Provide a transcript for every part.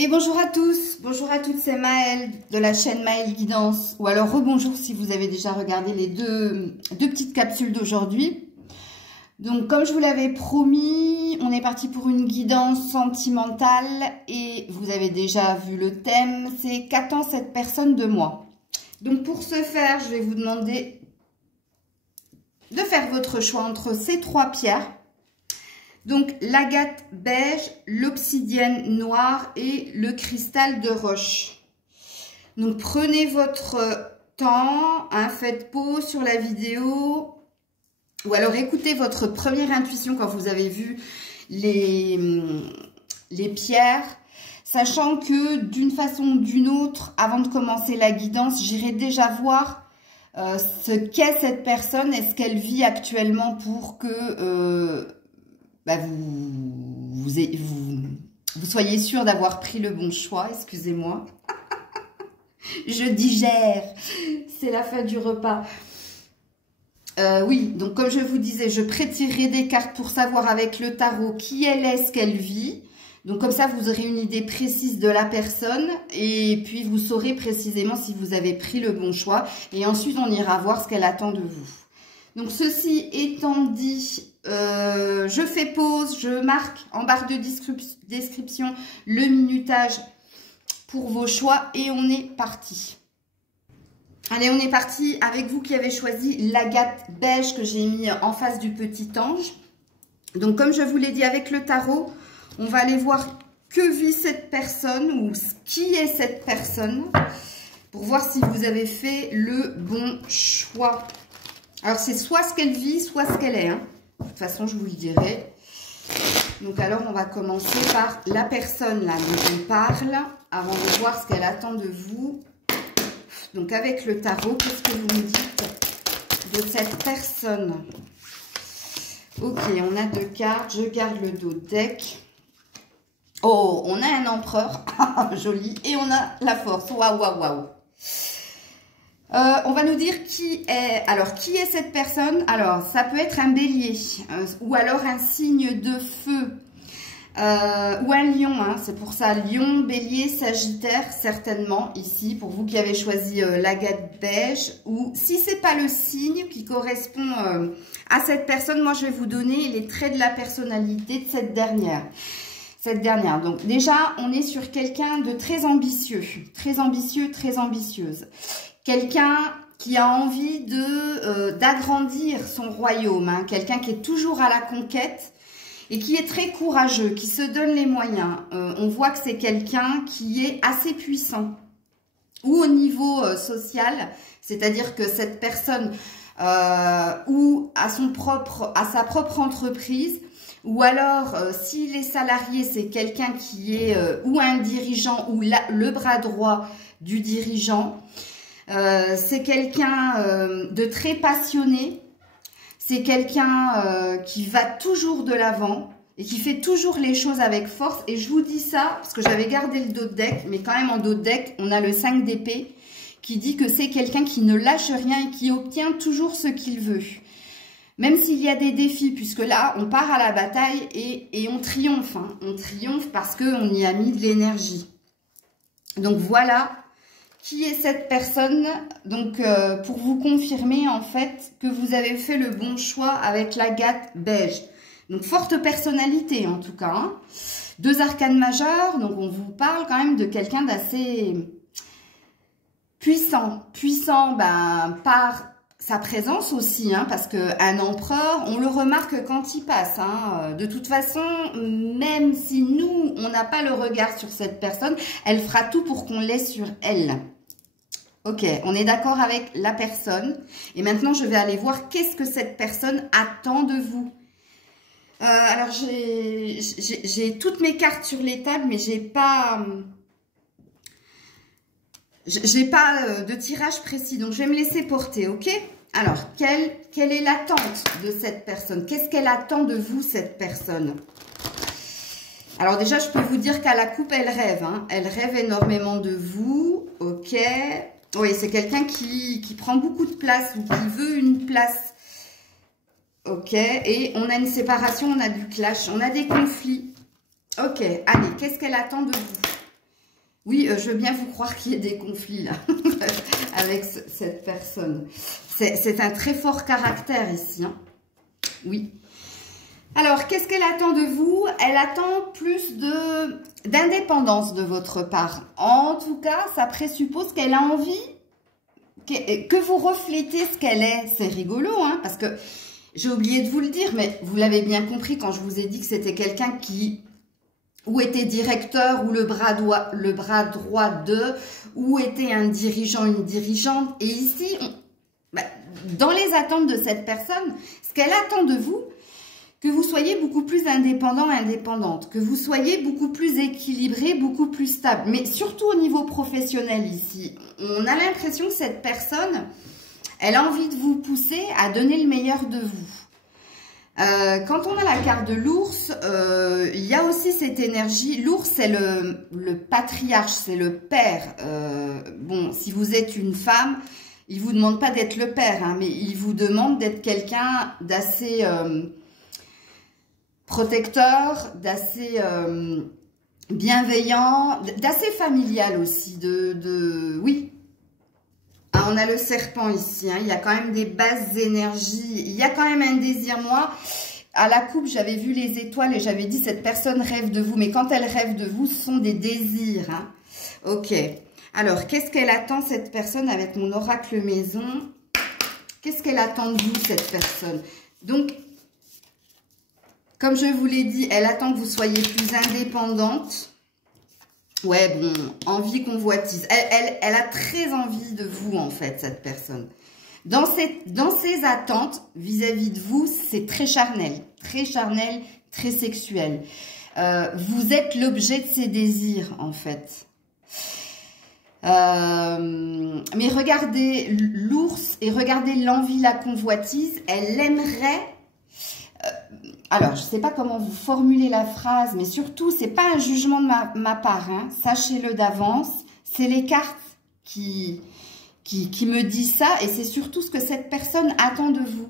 Et bonjour à tous, bonjour à toutes, c'est Maëlle de la chaîne Maëlle Guidance, ou alors rebonjour si vous avez déjà regardé les deux petites capsules d'aujourd'hui. Donc comme je vous l'avais promis, on est parti pour une guidance sentimentale et vous avez déjà vu le thème, c'est qu'attend cette personne de moi. Donc pour ce faire, je vais vous demander de faire votre choix entre ces trois pierres. Donc l'agate beige, l'obsidienne noire et le cristal de roche. Donc prenez votre temps, faites pause sur la vidéo ou alors écoutez votre première intuition quand vous avez vu les pierres. Sachant que d'une façon ou d'une autre, avant de commencer la guidance, j'irai déjà voir ce qu'est cette personne et ce qu'elle vit actuellement pour que vous soyez sûr d'avoir pris le bon choix. Excusez-moi. Je digère. C'est la fin du repas. Oui, donc comme je vous disais, je prétirerai des cartes pour savoir avec le tarot qui elle est, ce qu'elle vit. Donc comme ça, vous aurez une idée précise de la personne et puis vous saurez précisément si vous avez pris le bon choix. Et ensuite, on ira voir ce qu'elle attend de vous. Donc ceci étant dit, je fais pause, je marque en barre de description le minutage pour vos choix et on est parti. Allez, on est parti avec vous qui avez choisi l'agate beige que j'ai mis en face du petit ange. Donc comme je vous l'ai dit avec le tarot, on va aller voir que vit cette personne ou qui est cette personne pour voir si vous avez fait le bon choix. Alors, c'est soit ce qu'elle vit, soit ce qu'elle est. Hein. De toute façon, je vous le dirai. Donc, alors, on va commencer par la personne là dont on parle, avant de voir ce qu'elle attend de vous. Donc, avec le tarot, qu'est-ce que vous me dites de cette personne? Ok, on a deux cartes. Je garde le dos de deck. Oh, on a un empereur. Joli. Et on a la force. Waouh, waouh, waouh. On va nous dire qui est. Alors, qui est cette personne? Alors, ça peut être un bélier ou alors un signe de feu ou un lion. Hein, c'est pour ça, lion, bélier, sagittaire, certainement ici, pour vous qui avez choisi l'agate beige. Ou si c'est pas le signe qui correspond à cette personne, moi, je vais vous donner les traits de la personnalité de cette dernière. Donc déjà, on est sur quelqu'un de très ambitieux, très ambitieuse. Quelqu'un qui a envie d'agrandir son royaume, hein, quelqu'un qui est toujours à la conquête et qui est très courageux, qui se donne les moyens. On voit que c'est quelqu'un qui est assez puissant. Ou au niveau social, c'est-à-dire que cette personne ou à sa propre entreprise, ou alors s'il est salarié, c'est quelqu'un qui est ou un dirigeant ou le bras droit du dirigeant. C'est quelqu'un de très passionné, c'est quelqu'un qui va toujours de l'avant et qui fait toujours les choses avec force. Et je vous dis ça parce que j'avais gardé le dos de deck, mais quand même en dos de deck, on a le 5 d'épée qui dit que c'est quelqu'un qui ne lâche rien et qui obtient toujours ce qu'il veut. Même s'il y a des défis, puisque là, on part à la bataille et on triomphe. Hein. On triomphe parce qu'on y a mis de l'énergie. Donc voilà. Qui est cette personne? Donc, pour vous confirmer, en fait, que vous avez fait le bon choix avec l'agate beige. Donc, forte personnalité, en tout cas. Hein. Deux arcanes majeures. Donc, on vous parle quand même de quelqu'un d'assez puissant. Puissant, par sa présence aussi, hein, parce qu'un empereur, on le remarque quand il passe. Hein. De toute façon, même si nous, on n'a pas le regard sur cette personne, elle fera tout pour qu'on l'ait sur elle. Ok, on est d'accord avec la personne. Et maintenant, je vais aller voir qu'est-ce que cette personne attend de vous. Alors, j'ai toutes mes cartes sur les tables, mais j'ai pas de tirage précis. Donc, je vais me laisser porter, ok? Alors, quelle est l'attente de cette personne? Qu'est-ce qu'elle attend de vous, cette personne? Alors déjà, je peux vous dire qu'à la coupe, elle rêve. Hein. Elle rêve énormément de vous, ok? Oui, c'est quelqu'un qui prend beaucoup de place ou qui veut une place. Ok, et on a une séparation, on a du clash, on a des conflits. Ok, allez, qu'est-ce qu'elle attend de vous? Oui, je veux bien vous croire qu'il y ait des conflits là avec cette personne. C'est un très fort caractère ici. Hein. Oui. Alors, qu'est-ce qu'elle attend de vous? Elle attend plus d'indépendance de votre part. En tout cas, ça présuppose qu'elle a envie que vous reflétez ce qu'elle est. C'est rigolo, hein, parce que j'ai oublié de vous le dire, mais vous l'avez bien compris quand je vous ai dit que c'était quelqu'un qui ou était directeur ou le bras droit de, ou était un dirigeant, une dirigeante. Et ici, dans les attentes de cette personne, ce qu'elle attend de vous, que vous soyez beaucoup plus indépendant, indépendante, que vous soyez beaucoup plus équilibré, beaucoup plus stable, mais surtout au niveau professionnel ici. On a l'impression que cette personne, elle a envie de vous pousser à donner le meilleur de vous. Quand on a la carte de l'ours, il y a aussi cette énergie. L'ours, c'est le patriarche, c'est le père. Bon, si vous êtes une femme, il ne vous demande pas d'être le père, hein, mais il vous demande d'être quelqu'un d'assez protecteur, d'assez bienveillant, d'assez familial aussi. Oui. Ah, on a le serpent ici, hein. Il y a quand même des basses énergies, il y a quand même un désir. Moi, à la coupe, j'avais vu les étoiles et j'avais dit cette personne rêve de vous, mais quand elle rêve de vous, ce sont des désirs. Hein. Ok, alors qu'est-ce qu'elle attend cette personne avec mon oracle maison? Qu'est-ce qu'elle attend de vous cette personne? Donc, comme je vous l'ai dit, elle attend que vous soyez plus indépendante. Ouais, bon, envie, convoitise. Elle a très envie de vous, en fait, cette personne. Dans ses attentes vis-à-vis de vous, c'est très charnel, très sexuel. Vous êtes l'objet de ses désirs, en fait. Mais regardez l'ours et regardez l'envie, la convoitise. Elle aimerait... alors, je ne sais pas comment vous formulez la phrase, mais surtout, ce n'est pas un jugement de ma part. Hein, sachez-le d'avance. C'est les cartes qui me disent ça. Et c'est surtout ce que cette personne attend de vous.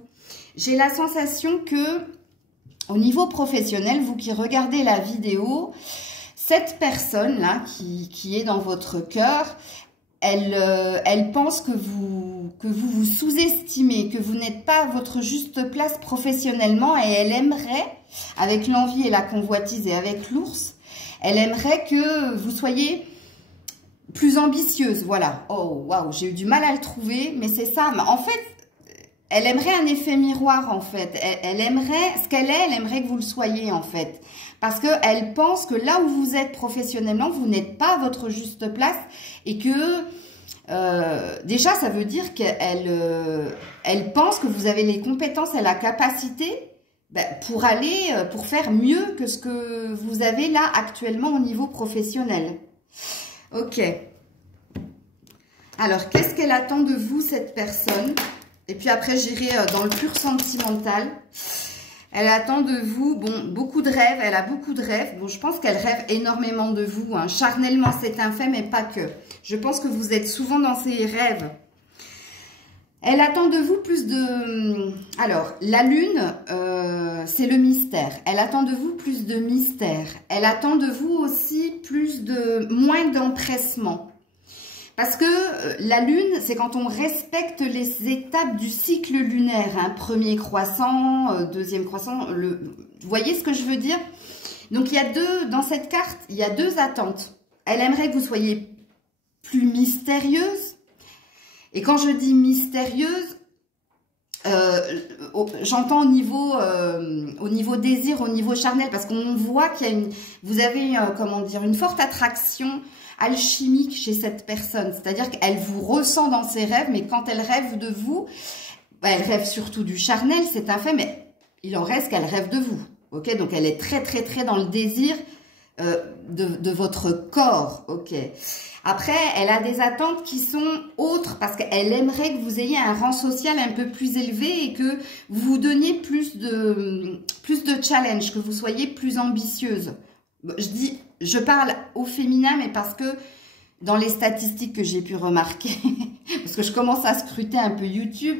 J'ai la sensation que, au niveau professionnel, vous qui regardez la vidéo, cette personne-là qui est dans votre cœur, elle pense que vous sous-estimez, que vous n'êtes pas à votre juste place professionnellement et elle aimerait, avec l'envie et la convoitise et avec l'ours, elle aimerait que vous soyez plus ambitieuse, voilà. Oh, waouh, j'ai eu du mal à le trouver, mais c'est ça. En fait, elle aimerait un effet miroir, en fait. Elle aimerait, ce qu'elle est, elle aimerait que vous le soyez, en fait. Parce qu'elle pense que là où vous êtes professionnellement, vous n'êtes pas à votre juste place et que déjà, ça veut dire qu'elle pense que vous avez les compétences et la capacité pour faire mieux que ce que vous avez là actuellement au niveau professionnel. Ok. Alors, qu'est-ce qu'elle attend de vous, cette personne? Et puis après, j'irai dans le pur sentimental. Elle attend de vous, bon, beaucoup de rêves, elle a beaucoup de rêves. Bon, je pense qu'elle rêve énormément de vous. Hein. Charnellement, c'est un fait, mais pas que. Je pense que vous êtes souvent dans ses rêves. Elle attend de vous plus de... Alors, la lune, c'est le mystère. Elle attend de vous plus de mystère. Elle attend de vous aussi moins d'empressement. Parce que la lune, c'est quand on respecte les étapes du cycle lunaire. Hein. Premier croissant, deuxième croissant. Vous voyez ce que je veux dire? Donc, il y a dans cette carte, il y a deux attentes. Elle aimerait que vous soyez plus mystérieuse. Et quand je dis mystérieuse, j'entends au niveau désir, au niveau charnel, parce qu'on voit qu'il y a vous avez comment dire, une forte attraction alchimique chez cette personne. C'est-à-dire qu'elle vous ressent dans ses rêves, mais quand elle rêve de vous, elle rêve surtout du charnel, c'est un fait, mais il en reste qu'elle rêve de vous. Ok, donc elle est très dans le désir de votre corps. Ok. Après, elle a des attentes qui sont autres parce qu'elle aimerait que vous ayez un rang social un peu plus élevé et que vous vous donniez plus de challenge, que vous soyez plus ambitieuse. Je parle au féminin, mais parce que dans les statistiques que j'ai pu remarquer, parce que je commence à scruter un peu YouTube,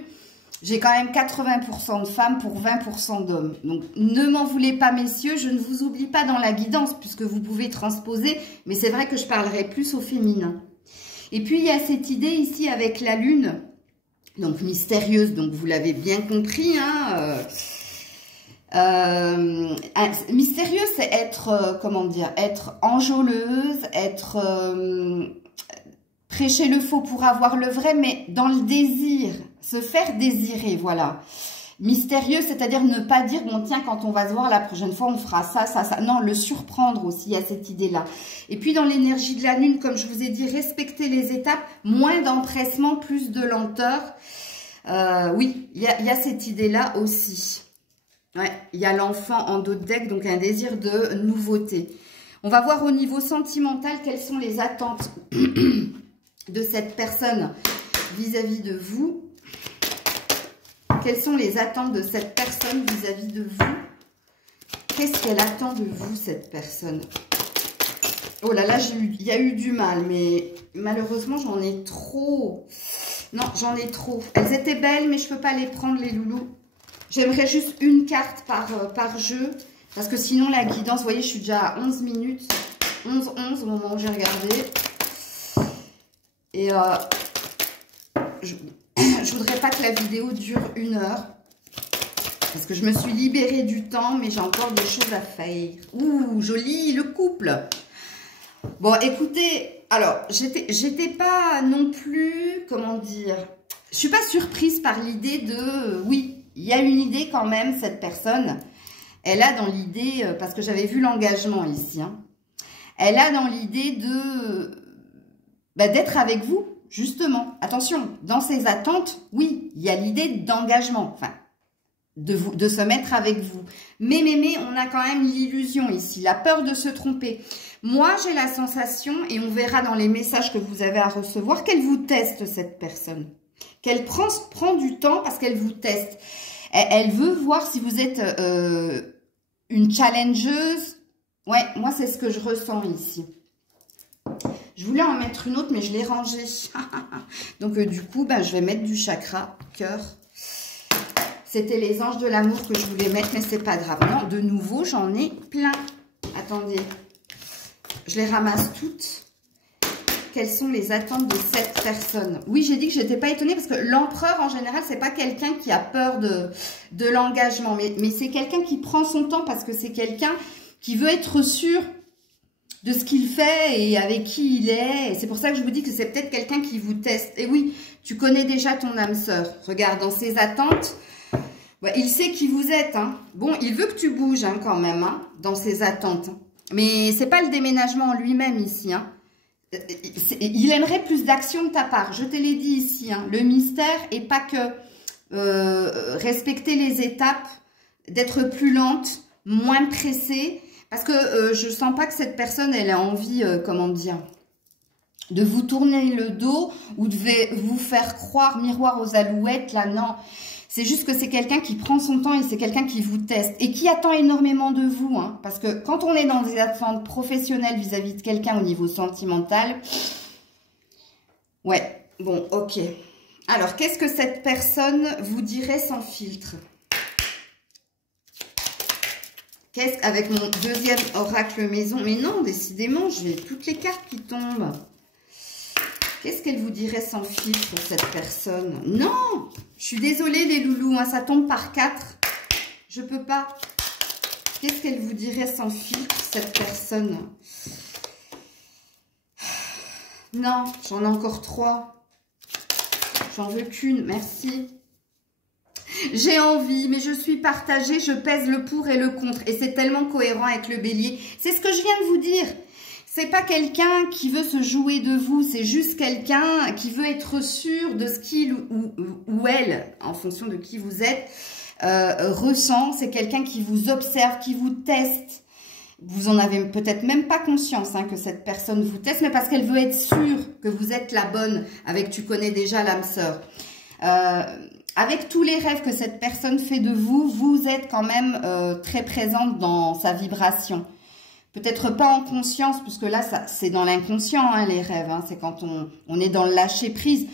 J'ai quand même 80% de femmes pour 20% d'hommes. Donc, ne m'en voulez pas, messieurs. Je ne vous oublie pas dans la guidance, puisque vous pouvez transposer. Mais c'est vrai que je parlerai plus au féminin. Et puis, il y a cette idée ici avec la lune. Donc, mystérieuse. Donc, vous l'avez bien compris. Mystérieuse, c'est être, comment dire, être enjôleuse, être... prêcher le faux pour avoir le vrai, mais dans le désir, se faire désirer, voilà. Mystérieux, c'est-à-dire ne pas dire, bon tiens, quand on va se voir la prochaine fois, on fera ça, ça, ça. Non, le surprendre aussi, il y a cette idée-là. Et puis dans l'énergie de la lune, comme je vous ai dit, respecter les étapes, moins d'empressement, plus de lenteur. Oui, il y a cette idée-là aussi. Ouais, il y a l'enfant en dos de deck, donc un désir de nouveauté. On va voir au niveau sentimental quelles sont les attentes de cette personne vis-à-vis de vous. Quelles sont les attentes de cette personne vis-à-vis de vous? Qu'est-ce qu'elle attend de vous, cette personne? Oh là là, il y a eu du mal, mais malheureusement, j'en ai trop. Non, j'en ai trop. Elles étaient belles, mais je ne peux pas les prendre, les loulous. J'aimerais juste une carte par jeu, parce que sinon, la guidance, vous voyez, je suis déjà à 11 minutes. 11 au moment où j'ai regardé. Et je voudrais pas que la vidéo dure 1 heure. Parce que je me suis libérée du temps, mais j'ai encore des choses à faire. Ouh, joli, le couple. Bon, écoutez, alors, j'étais pas non plus, comment dire, je suis pas surprise par l'idée de, oui, il y a une idée quand même, cette personne, elle a dans l'idée, parce que j'avais vu l'engagement ici, hein, elle a dans l'idée de, d'être avec vous, justement. Attention, dans ses attentes, oui, il y a l'idée d'engagement, enfin, de se mettre avec vous. Mais, on a quand même l'illusion ici, la peur de se tromper. Moi, j'ai la sensation, et on verra dans les messages que vous avez à recevoir, qu'elle vous teste, cette personne. Qu'elle prend du temps parce qu'elle vous teste. Elle veut voir si vous êtes une challengeuse. Ouais, moi, c'est ce que je ressens ici. Je voulais en mettre une autre, mais je l'ai rangée. Donc, du coup, je vais mettre du chakra, cœur. C'était les anges de l'amour que je voulais mettre, mais c'est pas grave. Non, de nouveau, j'en ai plein. Attendez. Je les ramasse toutes. Quelles sont les attentes de cette personne? Oui, j'ai dit que je n'étais pas étonnée parce que l'empereur, en général, c'est pas quelqu'un qui a peur de l'engagement. Mais c'est quelqu'un qui prend son temps parce que c'est quelqu'un qui veut être sûr de ce qu'il fait et avec qui il est. C'est pour ça que je vous dis que c'est peut-être quelqu'un qui vous teste. Et oui, tu connais déjà ton âme sœur. Regarde, dans ses attentes, il sait qui vous êtes. Hein. Bon, il veut que tu bouges quand même dans ses attentes. Mais c'est pas le déménagement en lui-même ici. Il aimerait plus d'action de ta part. Je te l'ai dit ici. Le mystère et pas que respecter les étapes, d'être plus lente, moins pressée. Parce que je sens pas que cette personne, elle a envie, comment dire, de vous tourner le dos ou de vous faire croire miroir aux alouettes. Là, non. C'est juste que c'est quelqu'un qui prend son temps et c'est quelqu'un qui vous teste et qui attend énormément de vous. Parce que quand on est dans des attentes professionnelles vis-à-vis de quelqu'un au niveau sentimental, ouais, bon, ok. Alors, qu'est-ce que cette personne vous dirait sans filtre? Avec mon deuxième oracle maison? Mais non, décidément, j'ai toutes les cartes qui tombent. Qu'est-ce qu'elle vous dirait sans filtre, cette personne? Non, je suis désolée les loulous, ça tombe par 4. Je peux pas. Qu'est-ce qu'elle vous dirait sans filtre, cette personne? Non, j'en ai encore 3. J'en veux qu'une, merci. J'ai envie, mais je suis partagée, je pèse le pour et le contre. Et c'est tellement cohérent avec le bélier. C'est ce que je viens de vous dire. C'est pas quelqu'un qui veut se jouer de vous, c'est juste quelqu'un qui veut être sûr de ce qu'il ou elle, en fonction de qui vous êtes, ressent. C'est quelqu'un qui vous observe, qui vous teste. Vous en avez peut-être même pas conscience que cette personne vous teste, mais parce qu'elle veut être sûre que vous êtes la bonne, avec tu connais déjà l'âme sœur. Avec tous les rêves que cette personne fait de vous, vous êtes quand même très présente dans sa vibration. Peut-être pas en conscience, puisque là, c'est dans l'inconscient, les rêves. C'est quand on est dans le lâcher-prise.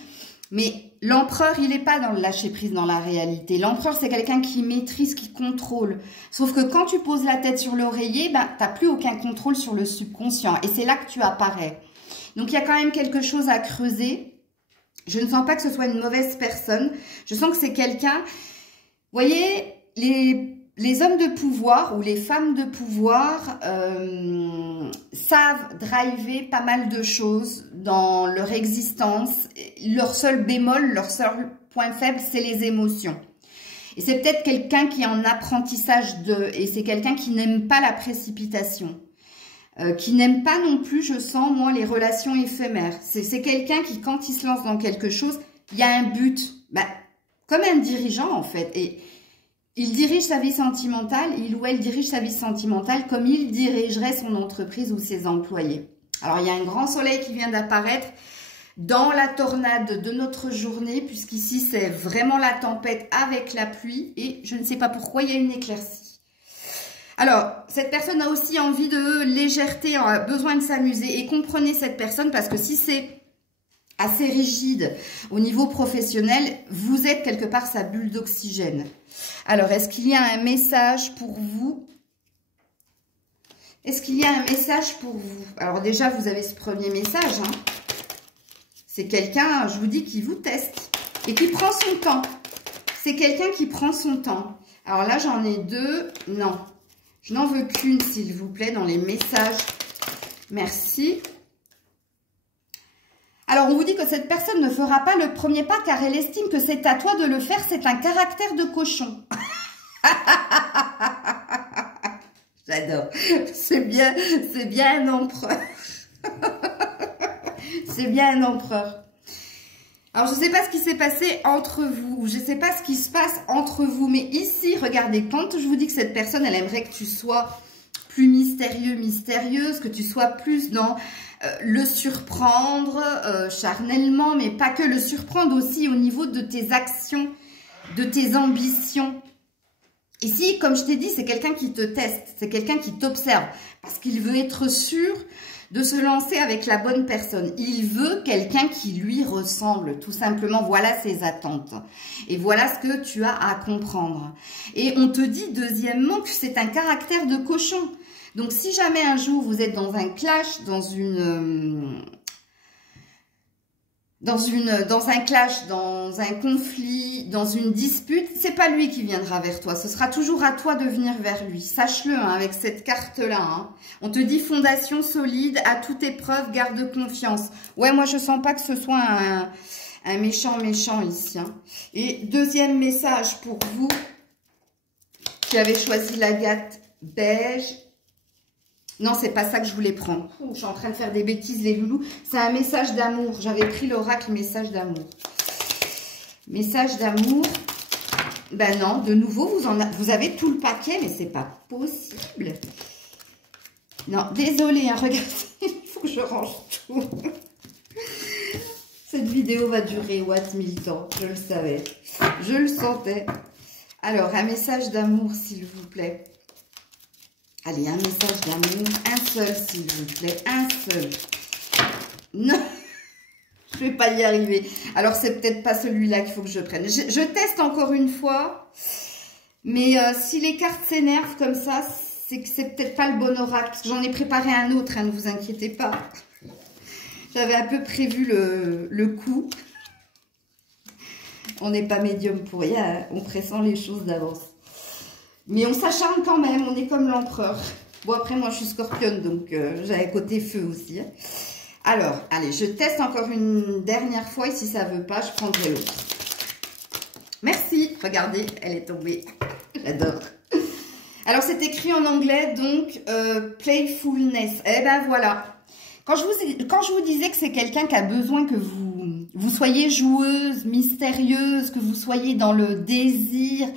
Mais L'empereur, il n'est pas dans le lâcher-prise dans la réalité. L'empereur, c'est quelqu'un qui maîtrise, qui contrôle. Sauf que quand tu poses la tête sur l'oreiller, ben, tu n'as plus aucun contrôle sur le subconscient. Et c'est là que tu apparais. Donc, il y a quand même quelque chose à creuser. Je ne sens pas que ce soit une mauvaise personne. Je sens que c'est quelqu'un... Vous voyez, les hommes de pouvoir ou les femmes de pouvoir savent driver pas mal de choses dans leur existence. Leur seul bémol, leur seul point faible, c'est les émotions. Et c'est peut-être quelqu'un qui est en apprentissage et c'est quelqu'un qui n'aime pas la précipitation. Qui n'aime pas non plus, je sens, moi, les relations éphémères. C'est quelqu'un qui, quand il se lance dans quelque chose, il y a un but. Ben, comme un dirigeant, en fait. Et il dirige sa vie sentimentale, il ou elle dirige sa vie sentimentale comme il dirigerait son entreprise ou ses employés. Alors, il y a un grand soleil qui vient d'apparaître dans la tornade de notre journée, puisqu'ici, c'est vraiment la tempête avec la pluie. Et je ne sais pas pourquoi, il y a une éclaircie. Alors, cette personne a aussi envie de légèreté, a besoin de s'amuser. Et comprenez cette personne, parce que si c'est assez rigide au niveau professionnel, vous êtes quelque part sa bulle d'oxygène. Alors, est-ce qu'il y a un message pour vous? Est-ce qu'il y a un message pour vous? Alors déjà, vous avez ce premier message. Hein. C'est quelqu'un, je vous dis, qui vous teste et qui prend son temps. C'est quelqu'un qui prend son temps. Alors là, j'en ai deux. Non, je n'en veux qu'une, s'il vous plaît, dans les messages. Merci. Alors, on vous dit que cette personne ne fera pas le premier pas car elle estime que c'est à toi de le faire. C'est un caractère de cochon. J'adore. C'est bien un empereur. C'est bien un empereur. Alors, je ne sais pas ce qui s'est passé entre vous. Je ne sais pas ce qui se passe entre vous. Mais ici, regardez, quand je vous dis que cette personne, elle aimerait que tu sois plus mystérieux, mystérieuse, que tu sois plus dans... le surprendre charnellement, mais pas que, le surprendre aussi au niveau de tes actions, de tes ambitions. Ici, comme je t'ai dit, c'est quelqu'un qui te teste, c'est quelqu'un qui t'observe, parce qu'il veut être sûr de se lancer avec la bonne personne. Il veut quelqu'un qui lui ressemble, tout simplement. Voilà ses attentes. Et voilà ce que tu as à comprendre. Et on te dit, deuxièmement, que c'est un caractère de cochon. Donc, si jamais un jour vous êtes dans un clash, dans un conflit, dans une dispute, c'est pas lui qui viendra vers toi. Ce sera toujours à toi de venir vers lui. Sache-le, hein, avec cette carte-là. Hein. On te dit fondation solide, à toute épreuve, garde confiance. Ouais, moi, je sens pas que ce soit un méchant ici. Hein. Et deuxième message pour vous qui avez choisi l'agate beige. Non, c'est pas ça que je voulais prendre. Oh, je suis en train de faire des bêtises, les loulous. C'est un message d'amour. J'avais pris l'oracle message d'amour. Message d'amour. Ben non, de nouveau, vous avez tout le paquet, mais c'est pas possible. Non, désolé, hein, regardez, il faut que je range tout. Cette vidéo va durer, what, 1000 temps. Je le savais. Je le sentais. Alors, un message d'amour, s'il vous plaît. Allez, un message d'amour, un seul s'il vous plaît, un seul. Non, je ne vais pas y arriver. Alors, c'est peut-être pas celui-là qu'il faut que je prenne. Je teste encore une fois, mais si les cartes s'énervent comme ça, c'est que c'est peut-être pas le bon oracle. Parce que j'en ai préparé un autre, hein, ne vous inquiétez pas. J'avais un peu prévu le coup. On n'est pas médium pour rien, hein, on pressent les choses d'avance. Mais on s'acharne quand même, on est comme l'empereur. Bon, après, moi, je suis scorpionne, donc j'ai un côté feu aussi. Hein. Alors, allez, je teste encore une dernière fois. Et si ça ne veut pas, je prendrai l'autre. Merci. Regardez, elle est tombée. J'adore. Alors, c'est écrit en anglais, donc, playfulness. Eh ben, voilà. Quand je vous disais que c'est quelqu'un qui a besoin que vous soyez joueuse, mystérieuse, que vous soyez dans le désir...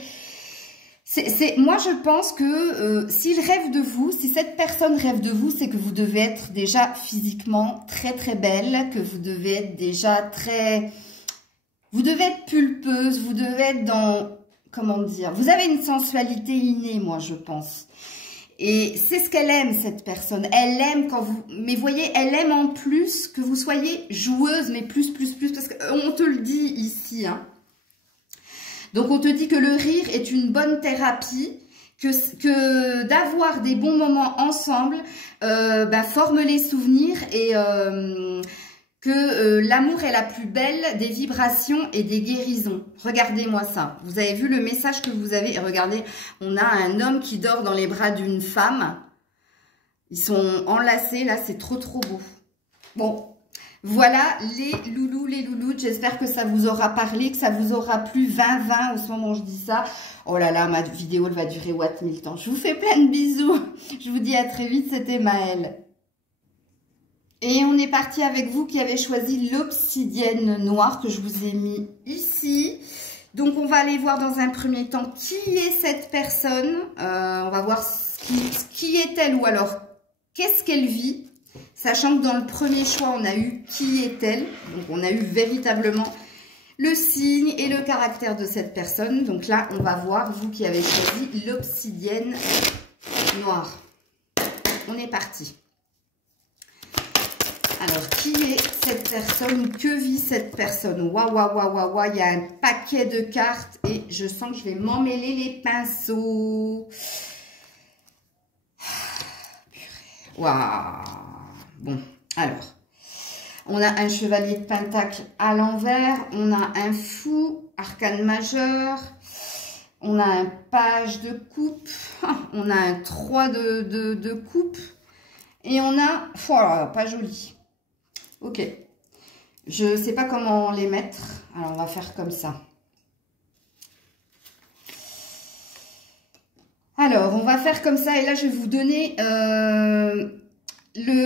Moi, je pense que s'il rêve de vous, si cette personne rêve de vous, c'est que vous devez être déjà physiquement très très belle, que vous devez être déjà très... Vous devez être pulpeuse, vous devez être dans... Comment dire? Vous avez une sensualité innée, moi, je pense. Et c'est ce qu'elle aime, cette personne. Elle aime quand vous... Mais voyez, elle aime en plus que vous soyez joueuse, mais plus, parce qu'on te le dit ici, hein. Donc, on te dit que le rire est une bonne thérapie, que d'avoir des bons moments ensemble forme les souvenirs et que l'amour est la plus belle des vibrations et des guérisons. Regardez-moi ça. Vous avez vu le message que vous avez. Et regardez, on a un homme qui dort dans les bras d'une femme. Ils sont enlacés, là, c'est trop, trop beau. Bon. Voilà les loulous, les louloutes. J'espère que ça vous aura parlé, que ça vous aura plu. 20-20 au ce moment où je dis ça. Oh là là, ma vidéo, elle va durer what 1000 temps. Je vous fais plein de bisous. Je vous dis à très vite. C'était Maëlle. Et on est parti avec vous qui avez choisi l'obsidienne noire que je vous ai mis ici. Donc, on va aller voir dans un premier temps qui est cette personne. On va voir qui est-elle ou alors qu'est-ce qu'elle vit. Sachant que dans le premier choix, on a eu qui est-elle. Donc, on a eu véritablement le signe et le caractère de cette personne. Donc là, on va voir, vous qui avez choisi l'obsidienne noire. On est parti. Alors, qui est cette personne? Que vit cette personne? Waouh, waouh, waouh, waouh, waouh. Il y a un paquet de cartes et je sens que je vais m'emmêler les pinceaux. Waouh. Bon, alors, on a un chevalier de pentacle à l'envers, on a un fou, arcane majeur, on a un page de coupe, on a un 3 de coupe, et on a, oh, pas joli. Ok, je ne sais pas comment les mettre, alors on va faire comme ça. Alors, on va faire comme ça, et là je vais vous donner...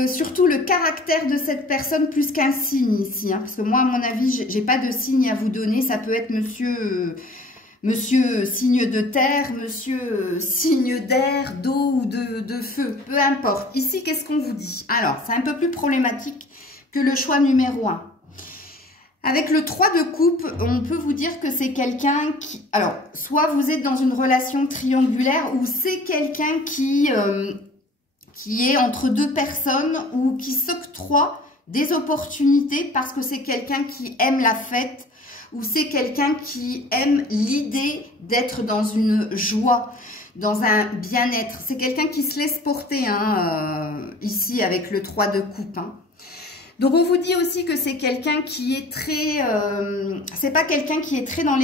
surtout le caractère de cette personne plus qu'un signe ici, hein, parce que moi à mon avis j'ai pas de signe à vous donner. Ça peut être monsieur signe de terre, monsieur signe d'air, d'eau ou de feu, peu importe. Ici qu'est-ce qu'on vous dit? Alors c'est un peu plus problématique que le choix numéro 1. Avec le 3 de coupe, on peut vous dire que c'est quelqu'un qui... Alors, soit vous êtes dans une relation triangulaire ou c'est quelqu'un qui est entre deux personnes ou qui s'octroie des opportunités parce que c'est quelqu'un qui aime la fête ou c'est quelqu'un qui aime l'idée d'être dans une joie, dans un bien-être. C'est quelqu'un qui se laisse porter, hein, ici avec le 3 de coupe, hein. Donc, on vous dit aussi que c'est quelqu'un qui est très... c'est pas quelqu'un qui est très dans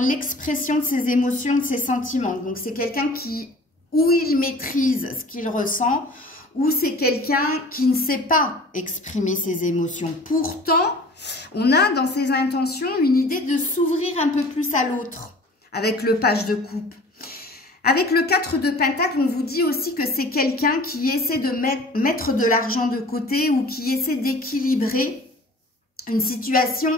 l'expression de ses émotions, de ses sentiments. Donc, c'est quelqu'un qui... ou il maîtrise ce qu'il ressent, ou c'est quelqu'un qui ne sait pas exprimer ses émotions. Pourtant, on a dans ses intentions une idée de s'ouvrir un peu plus à l'autre, avec le page de coupe. Avec le 4 de pentacle, on vous dit aussi que c'est quelqu'un qui essaie de mettre de l'argent de côté ou qui essaie d'équilibrer une situation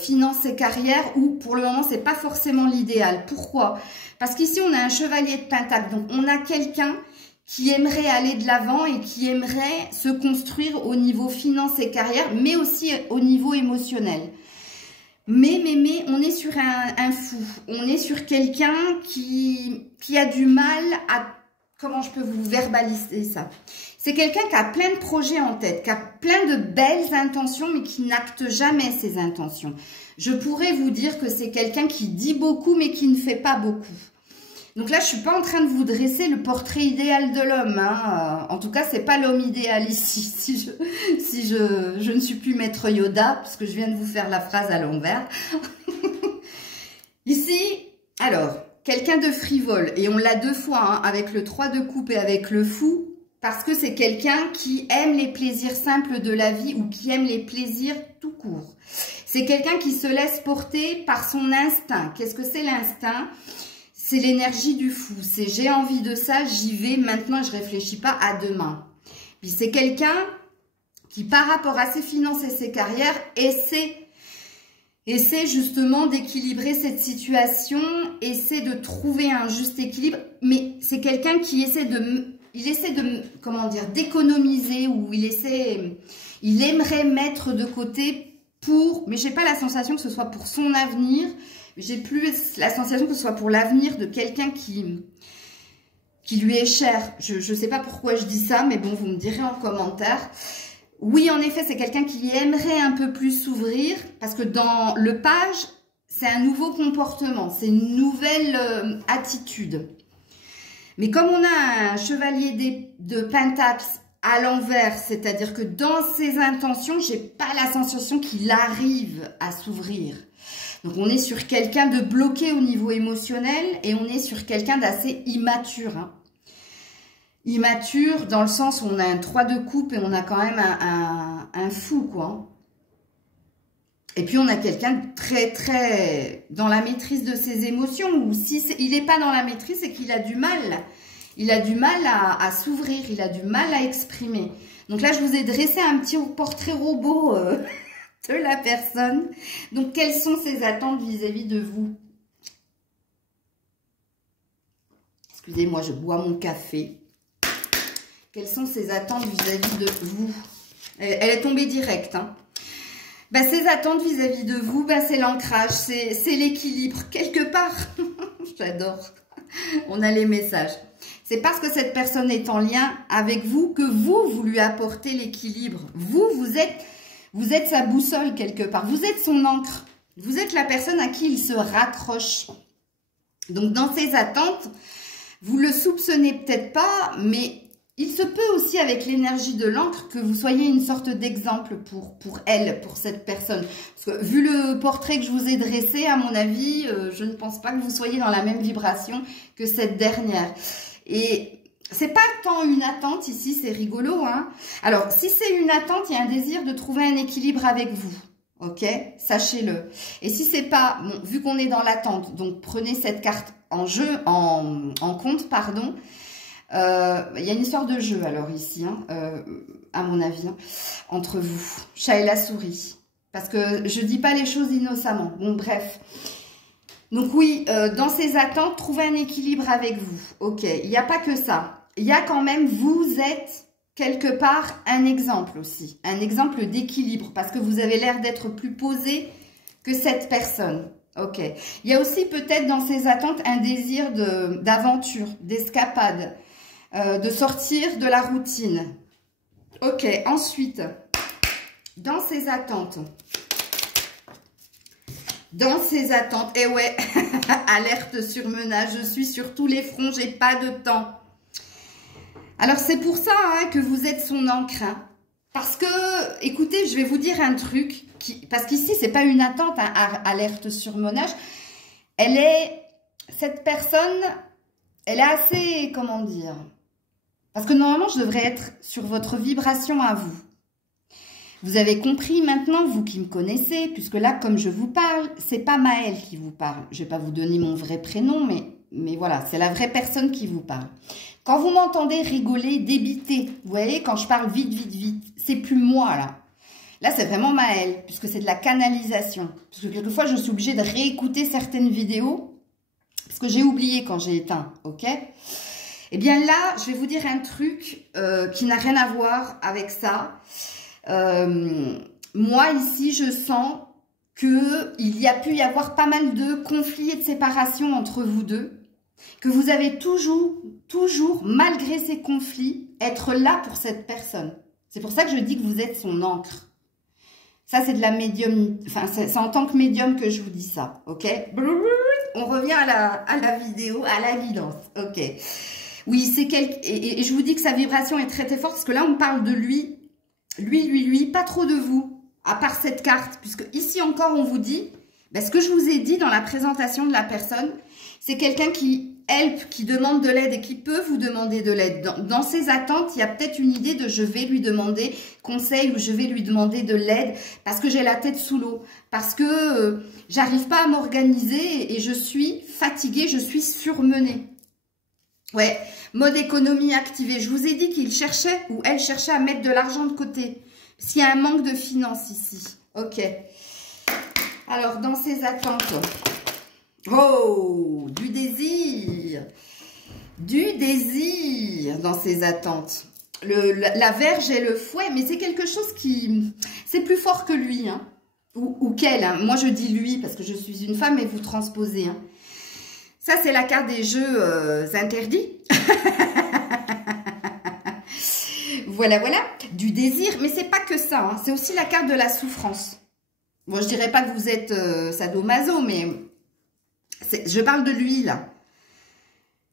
finance et carrière où pour le moment c'est pas forcément l'idéal. Pourquoi? Parce qu'ici on a un chevalier de pentacle, donc on a quelqu'un qui aimerait aller de l'avant et qui aimerait se construire au niveau finance et carrière, mais aussi au niveau émotionnel. Mais on est sur un fou, on est sur quelqu'un qui a du mal à... Comment je peux vous verbaliser ça? C'est quelqu'un qui a plein de projets en tête, qui a plein de belles intentions, mais qui n'acte jamais ses intentions. Je pourrais vous dire que c'est quelqu'un qui dit beaucoup, mais qui ne fait pas beaucoup. Donc là, je suis pas en train de vous dresser le portrait idéal de l'homme, hein. En tout cas, c'est pas l'homme idéal ici. Si je ne suis plus maître Yoda, parce que je viens de vous faire la phrase à l'envers. Ici, alors, quelqu'un de frivole, et on l'a deux fois, hein, avec le 3 de coupe et avec le fou, parce que c'est quelqu'un qui aime les plaisirs simples de la vie ou qui aime les plaisirs tout court. C'est quelqu'un qui se laisse porter par son instinct. Qu'est-ce que c'est l'instinct ? C'est l'énergie du fou. C'est j'ai envie de ça, j'y vais, maintenant je réfléchis pas à demain. Puis c'est quelqu'un qui par rapport à ses finances et ses carrières essaie justement d'équilibrer cette situation, essaie de trouver un juste équilibre, mais c'est quelqu'un qui essaie comment dire, d'économiser ou il aimerait mettre de côté pour, mais j'ai pas la sensation que ce soit pour son avenir. J'ai plus la sensation que ce soit pour l'avenir de quelqu'un qui qui lui est cher. Je ne sais pas pourquoi je dis ça, mais bon, vous me direz en commentaire. Oui, en effet, c'est quelqu'un qui aimerait un peu plus s'ouvrir, parce que dans le page, c'est un nouveau comportement, c'est une nouvelle attitude. Mais comme on a un chevalier de Pentacle à l'envers, c'est-à-dire que dans ses intentions, j'ai pas la sensation qu'il arrive à s'ouvrir. Donc on est sur quelqu'un de bloqué au niveau émotionnel et on est sur quelqu'un d'assez immature. Hein. Immature dans le sens où on a un 3 de coupe et on a quand même un fou, quoi. Et puis on a quelqu'un de très dans la maîtrise de ses émotions, ou si il n'est pas dans la maîtrise, c'est qu'il a du mal. Il a du mal à s'ouvrir, il a du mal à exprimer. Donc là, je vous ai dressé un petit portrait robot de la personne. Donc, quelles sont ses attentes vis-à-vis de vous? Excusez-moi, je bois mon café. Quelles sont ses attentes vis-à-vis de vous? Elle est tombée directe, hein. Bah, ses attentes vis-à-vis de vous, bah, c'est l'ancrage, c'est l'équilibre. Quelque part, j'adore. On a les messages. C'est parce que cette personne est en lien avec vous que vous lui apportez l'équilibre. Vous êtes sa boussole quelque part. Vous êtes son encre. Vous êtes la personne à qui il se raccroche. Donc, dans ses attentes, vous le soupçonnez peut-être pas, mais il se peut aussi avec l'énergie de l'encre que vous soyez une sorte d'exemple pour elle, pour cette personne. Parce que vu le portrait que je vous ai dressé, à mon avis, je ne pense pas que vous soyez dans la même vibration que cette dernière. Et c'est pas tant une attente ici, c'est rigolo, hein. Alors, si c'est une attente, il y a un désir de trouver un équilibre avec vous. Ok, sachez-le. Et si c'est pas, bon, vu qu'on est dans l'attente, donc prenez cette carte en jeu, en compte, pardon. Il y a une histoire de jeu alors ici, hein, à mon avis, hein, entre vous, chat et la souris. Parce que je dis pas les choses innocemment. Bon, bref. Donc oui, dans ces attentes, trouvez un équilibre avec vous. Ok, il n'y a pas que ça. Il y a quand même, vous êtes quelque part un exemple aussi. Un exemple d'équilibre. Parce que vous avez l'air d'être plus posé que cette personne. Ok. Il y a aussi peut-être dans ces attentes un désir d'aventure, d'escapade. De sortir de la routine. Ok, ensuite, dans ces attentes, et ouais, alerte surmenage, je suis sur tous les fronts, j'ai pas de temps. Alors c'est pour ça hein, que vous êtes son encre. Hein. Parce que, écoutez, je vais vous dire un truc, parce qu'ici, c'est pas une attente, hein, alerte surmenage. Cette personne, elle est assez, comment dire... Parce que normalement, je devrais être sur votre vibration à vous. Vous avez compris maintenant, vous qui me connaissez, puisque là, comme je vous parle, c'est pas Maëlle qui vous parle. Je vais pas vous donner mon vrai prénom, mais voilà, c'est la vraie personne qui vous parle. Quand vous m'entendez rigoler, débiter, vous voyez, quand je parle vite, c'est plus moi, là. Là, c'est vraiment Maëlle, puisque c'est de la canalisation. Parce que quelquefois, je suis obligée de réécouter certaines vidéos, parce que j'ai oublié quand j'ai éteint, ok ? Eh bien là, je vais vous dire un truc qui n'a rien à voir avec ça. Moi, ici, je sens qu'il y a pu y avoir pas mal de conflits et de séparations entre vous deux. Que vous avez toujours, malgré ces conflits, être là pour cette personne. C'est pour ça que je dis que vous êtes son encre. Ça, c'est de la médium. Enfin, c'est en tant que médium que je vous dis ça, ok? On revient à la vidéo, à la guidance, ok? Oui, c'est et je vous dis que sa vibration est très forte parce que là, on parle de lui, pas trop de vous, à part cette carte. Puisque ici encore, on vous dit, ben, ce que je vous ai dit dans la présentation de la personne, c'est quelqu'un qui help, qui demande de l'aide et qui peut vous demander de l'aide. Dans ses attentes, il y a peut-être une idée de je vais lui demander conseil ou je vais lui demander de l'aide parce que j'ai la tête sous l'eau, parce que j'arrive pas à m'organiser et je suis fatiguée, je suis surmenée. Ouais, mode économie activé. Je vous ai dit qu'il cherchait ou elle cherchait à mettre de l'argent de côté. S'il y a un manque de finances ici. Ok. Alors, dans ses attentes. Oh, du désir. Du désir dans ses attentes. La Vierge et le fouet, mais c'est quelque chose qui... C'est plus fort que lui, hein. Ou qu'elle, hein. Moi, je dis lui parce que je suis une femme et vous transposez, hein. Ça, c'est la carte des jeux interdits. Voilà, voilà. Du désir. Mais c'est pas que ça. Hein. C'est aussi la carte de la souffrance. Bon, je dirais pas que vous êtes sadomaso, mais je parle de lui, là.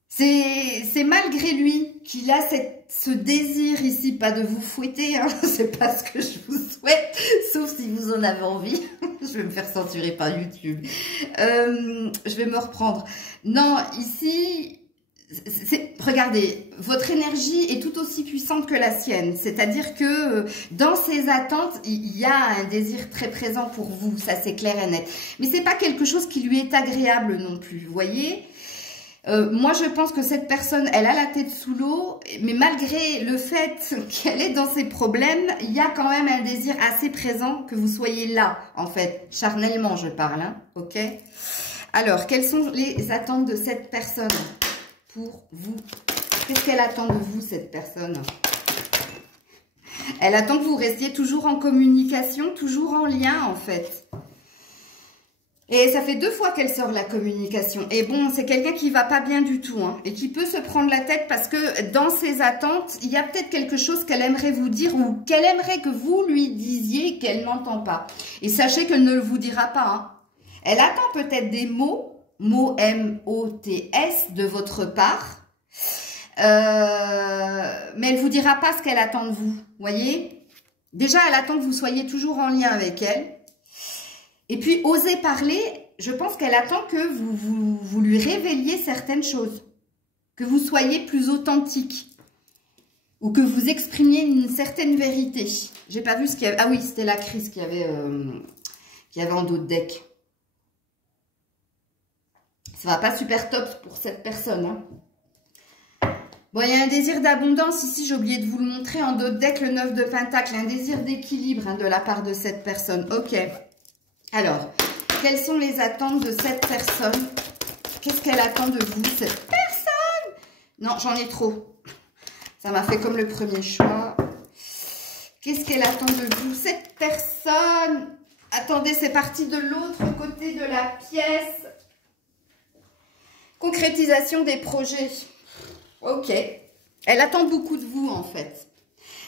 C'est malgré lui qu'il a ce désir ici, pas de vous fouetter, hein, c'est pas ce que je vous souhaite, sauf si vous en avez envie. Je vais me faire censurer par YouTube. Je vais me reprendre. Non, ici, regardez, votre énergie est tout aussi puissante que la sienne. C'est-à-dire que dans ses attentes, il y a un désir très présent pour vous, ça c'est clair et net. Mais c'est pas quelque chose qui lui est agréable non plus, vous voyez ? Moi, je pense que cette personne, elle a la tête sous l'eau, mais malgré le fait qu'elle est dans ses problèmes, il y a quand même un désir assez présent que vous soyez là, en fait, charnellement, je parle, hein, ok? Alors, quelles sont les attentes de cette personne pour vous? Qu'est-ce qu'elle attend de vous, cette personne? Elle attend que vous restiez toujours en communication, toujours en lien, en fait. Et ça fait 2 fois qu'elle sort la communication. Et bon, c'est quelqu'un qui va pas bien du tout, hein, et qui peut se prendre la tête parce que dans ses attentes, il y a peut-être quelque chose qu'elle aimerait vous dire ou qu'elle aimerait que vous lui disiez qu'elle n'entend pas. Et sachez qu'elle ne vous dira pas. Hein. Elle attend peut-être des mots M-O-T-S, de votre part, mais elle vous dira pas ce qu'elle attend de vous. Voyez? Déjà, elle attend que vous soyez toujours en lien avec elle. Et puis, osez parler, je pense qu'elle attend que vous lui révéliez certaines choses. Que vous soyez plus authentique. Ou que vous exprimiez une certaine vérité. J'ai pas vu ce qu'il y avait. Ah oui, c'était la crise qu'il y avait en dos de deck. Ça va pas super top pour cette personne. Hein. Bon, il y a un désir d'abondance ici, j'ai oublié de vous le montrer. En dos de deck, le 9 de Pentacle. Un désir d'équilibre, hein, de la part de cette personne. Ok. Alors, quelles sont les attentes de cette personne? Qu'est-ce qu'elle attend de vous, cette personne? Non, j'en ai trop. Ça m'a fait comme le premier choix. Qu'est-ce qu'elle attend de vous, cette personne? Attendez, c'est parti de l'autre côté de la pièce. Concrétisation des projets. Ok. Elle attend beaucoup de vous, en fait.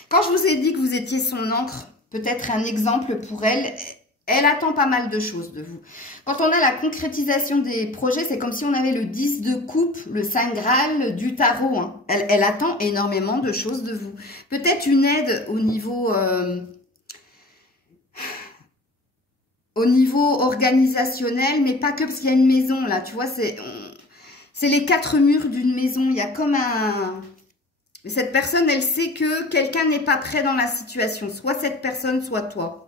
Quand je vous ai dit que vous étiez son encre, peut-être un exemple pour elle... Elle attend pas mal de choses de vous. Quand on a la concrétisation des projets, c'est comme si on avait le 10 de coupe, le Saint Graal du tarot. Hein. Elle attend énormément de choses de vous. Peut-être une aide au niveau organisationnel, mais pas que parce qu'il y a une maison là. Tu vois, c'est les 4 murs d'une maison. Il y a comme un... Cette personne, elle sait que quelqu'un n'est pas prêt dans la situation. Soit cette personne, soit toi.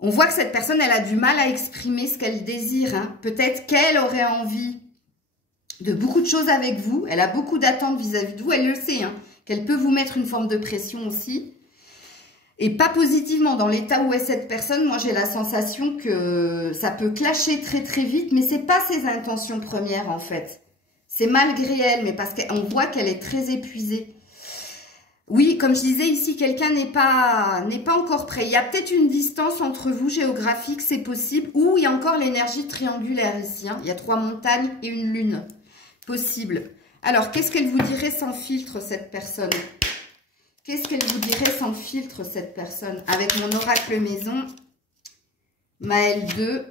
On voit que cette personne, elle a du mal à exprimer ce qu'elle désire. Hein. Peut-être qu'elle aurait envie de beaucoup de choses avec vous. Elle a beaucoup d'attentes vis-à-vis de vous. Elle le sait, hein, qu'elle peut vous mettre une forme de pression aussi. Et pas positivement. Dans l'état où est cette personne, moi, j'ai la sensation que ça peut clasher très, très vite. Mais c'est pas ses intentions premières, en fait. C'est malgré elle, mais parce qu'on voit qu'elle est très épuisée. Oui, comme je disais ici, quelqu'un n'est pas encore prêt. Il y a peut-être une distance entre vous géographique, c'est possible. Ou il y a encore l'énergie triangulaire ici. Hein. Il y a 3 montagnes et une lune. Possible. Alors, qu'est-ce qu'elle vous dirait sans filtre, cette personne? Qu'est-ce qu'elle vous dirait sans filtre, cette personne? Avec mon oracle maison, Maëlle 2.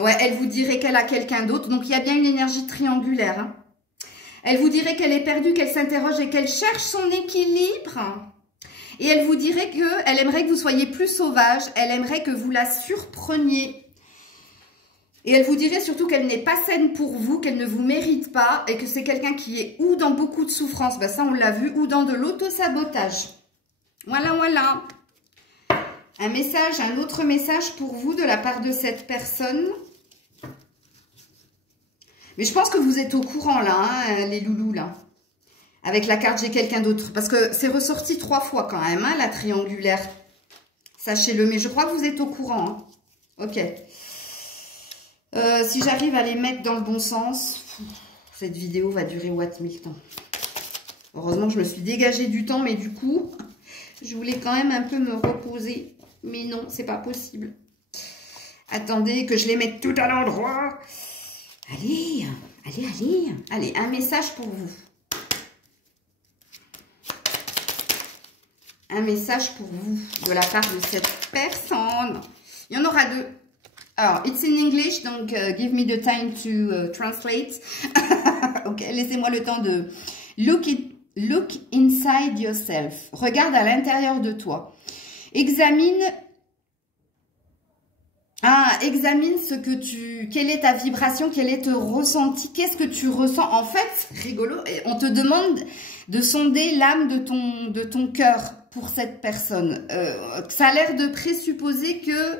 Ouais, elle vous dirait qu'elle a quelqu'un d'autre. Donc, il y a bien une énergie triangulaire, hein. Elle vous dirait qu'elle est perdue, qu'elle s'interroge et qu'elle cherche son équilibre. Et elle vous dirait qu'elle aimerait que vous soyez plus sauvage. Elle aimerait que vous la surpreniez. Et elle vous dirait surtout qu'elle n'est pas saine pour vous, qu'elle ne vous mérite pas. Et que c'est quelqu'un qui est ou dans beaucoup de souffrance, ben ça on l'a vu, ou dans de l'auto-sabotage. Voilà, voilà. Un message, un autre message pour vous de la part de cette personne. Mais je pense que vous êtes au courant, là, hein, les loulous, là. Avec la carte, j'ai quelqu'un d'autre. Parce que c'est ressorti 3 fois, quand même, hein, la triangulaire. Sachez-le. Mais je crois que vous êtes au courant. Hein. Ok. Si j'arrive à les mettre dans le bon sens, cette vidéo va durer Watt 1000 temps. Heureusement que je me suis dégagée du temps, mais du coup, je voulais quand même un peu me reposer. Mais non, c'est pas possible. Attendez que je les mette tout à l'endroit. Allez, allez, allez. Allez, un message pour vous. Un message pour vous de la part de cette personne. Il y en aura deux. Alors, it's in English, donc give me the time to translate. Ok, laissez-moi le temps de look inside yourself. Regarde à l'intérieur de toi. Examine ce que quelle est ta vibration, quel est ton ressenti, qu'est-ce que tu ressens. En fait, rigolo, on te demande de sonder l'âme de ton cœur pour cette personne. Ça a l'air de présupposer que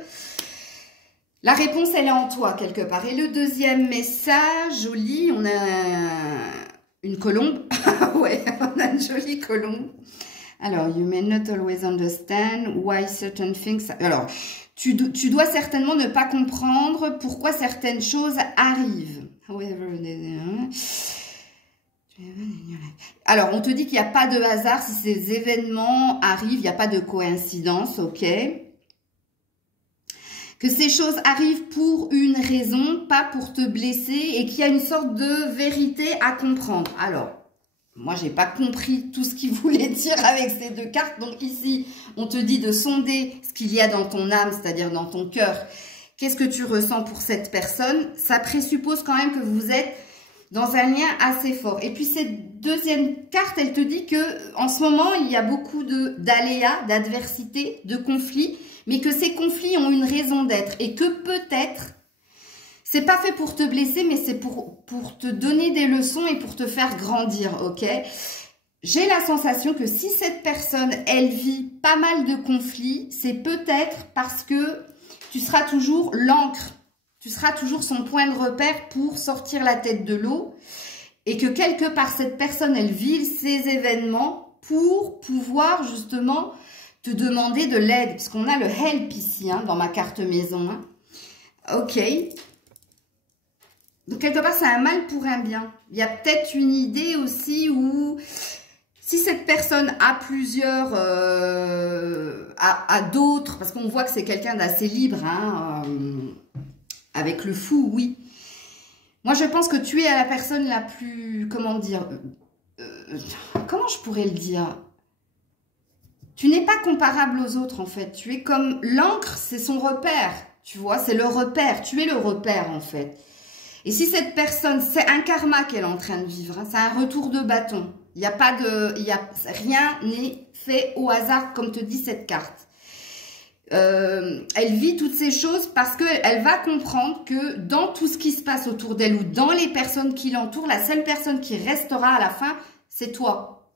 la réponse, elle est en toi, quelque part. Et le deuxième message, joli, on a une colombe. Ouais, on a une jolie colombe. Alors, you may not always understand why certain things... Alors, tu dois certainement ne pas comprendre pourquoi certaines choses arrivent. Alors, on te dit qu'il n'y a pas de hasard si ces événements arrivent, il n'y a pas de coïncidence, ok ? Que ces choses arrivent pour une raison, pas pour te blesser, et qu'il y a une sorte de vérité à comprendre. Alors, moi, j'ai pas compris tout ce qu'il voulait dire avec ces deux cartes. Donc ici, on te dit de sonder ce qu'il y a dans ton âme, c'est-à-dire dans ton cœur. Qu'est-ce que tu ressens pour cette personne? Ça présuppose quand même que vous êtes dans un lien assez fort. Et puis cette deuxième carte, elle te dit que en ce moment, il y a beaucoup d'aléas, d'adversités, de conflits, mais que ces conflits ont une raison d'être et que peut-être, c'est pas fait pour te blesser, mais c'est pour te donner des leçons et pour te faire grandir, ok? J'ai la sensation que si cette personne, elle vit pas mal de conflits, c'est peut-être parce que tu seras toujours l'encre, tu seras toujours son point de repère pour sortir la tête de l'eau et que quelque part, cette personne, elle vit ces événements pour pouvoir justement te demander de l'aide, parce qu'on a le help ici, hein, dans ma carte maison. Hein. Ok. Donc, quelque part, c'est un mal pour un bien. Il y a peut-être une idée aussi où, si cette personne a plusieurs, a d'autres, parce qu'on voit que c'est quelqu'un d'assez libre, hein, avec le fou, oui. Moi, je pense que tu es la personne la plus, comment dire, comment je pourrais le dire ? Tu n'es pas comparable aux autres, en fait. Tu es comme l'encre, c'est son repère. Tu vois, c'est le repère. Tu es le repère, en fait. Et si cette personne, c'est un karma qu'elle est en train de vivre, hein, c'est un retour de bâton. Il n'y a pas de, rien n'est fait au hasard, comme te dit cette carte. Elle vit toutes ces choses parce qu'elle va comprendre que dans tout ce qui se passe autour d'elle ou dans les personnes qui l'entourent, la seule personne qui restera à la fin, c'est toi.